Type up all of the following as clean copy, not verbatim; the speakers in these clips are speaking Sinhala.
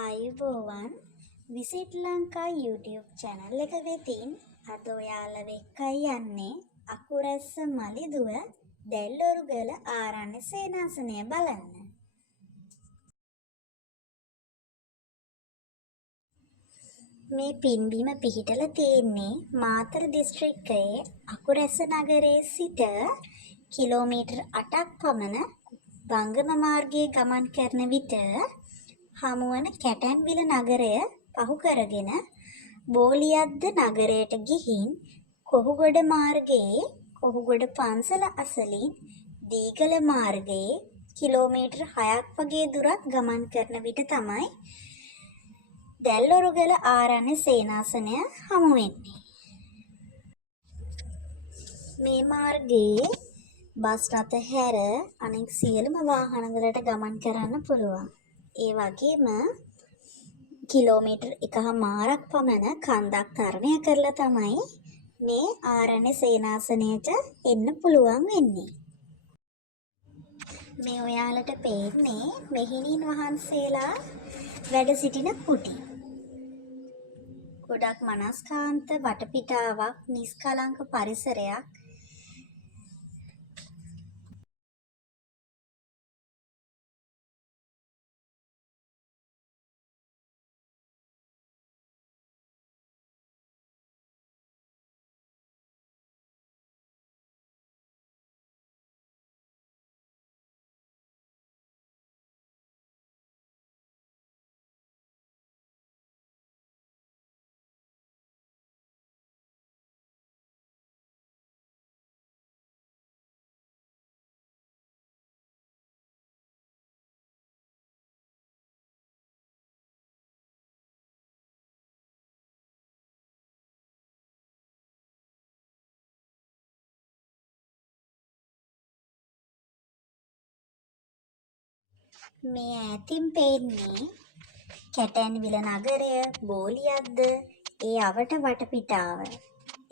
ආයුබෝවන් විසිට් ලංකා YouTube channel එක වෙතින් අද ඔයාලා වෙක්කයි යන්නේ අකුරැස්ස මලිදුව දැල්ඔරුගල ආරණ්‍ය සේනාසනය බලන්න. මේ පින්බිම පිහිටලා තියෙන්නේ මාතර දිස්ත්‍රික්කයේ අකුරැස්ස නගරයේ සිට කිලෝමීටර් 8ක් පමණ බංගම මාර්ගයේ ගමන් කරන විට හමුවන කැටැන්විල නගරය පහු කරගෙන බෝලියද්ද නගරයට ගිහින් කොහුගොඩ මාර්ගයේ කොහුගොඩ පන්සල අසලින් දීගල මාර්ගයේ කිලෝමීටර් 6ක් වගේ දුරක් ගමන් කරන විට තමයි දැල්ඔරුගල ආරණ්‍ය සේනාසනය හමු වෙන්නේ. මේ මාර්ගයේ බස් රථ හැර අනෙක් සියලුම වාහන වලට ගමන් කරන්න පුළුවන්. ඒ වගේම කිලෝමීටර් 1.5ක් පමණ කන්දක් තරණය කරලා තමයි මේ ආරණ්‍ය සේනාසනයට එන්න පුළුවන් වෙන්නේ. මේ ඔයාලට පේන්නේ මෙහෙණින් වහන්සේලා වැඩ සිටින කුටි. ගොඩක් මනස්කාන්ත වටපිටාවක්, නිස්කලංක පරිසරයක්. මේ ඈතින් පේන්නේ කැටැන්විල නගරය, බෝලියද්ද, ඒ අවට වටපිටාව.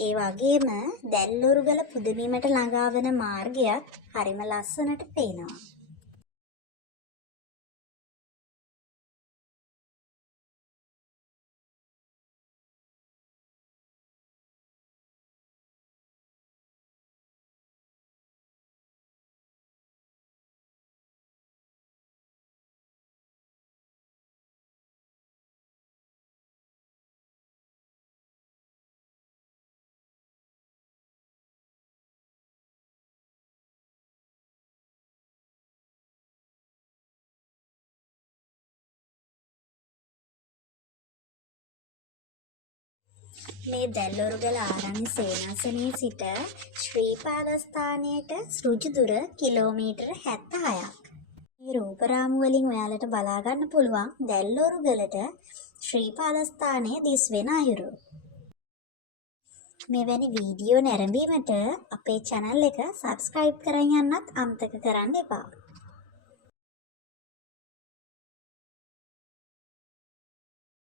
ඒ වගේම දැල්ඔරුගල පුදබිමට ළඟා වන මාර්ගයක් හරිම ලස්සනට පේනවා. මේ දැල්ඔරුගල ආරණ්‍ය සේනාසනයේ සිට ශ්‍රීපාදස්ථානයට ඍජු දුර කිලෝමීටර් 76ක්. මේ රූපරාමු වලින් ඔයාලට බලා ගන්න පුළුවන් දැල්ඔරුගලට ශ්‍රීපාදස්ථානයේ දිස්වෙන අයුරු. මෙවැනි වීඩියෝ නැරඹීමට අපේ channel එක subscribe කරන් යන්නත් අමතක කරන්න එපා.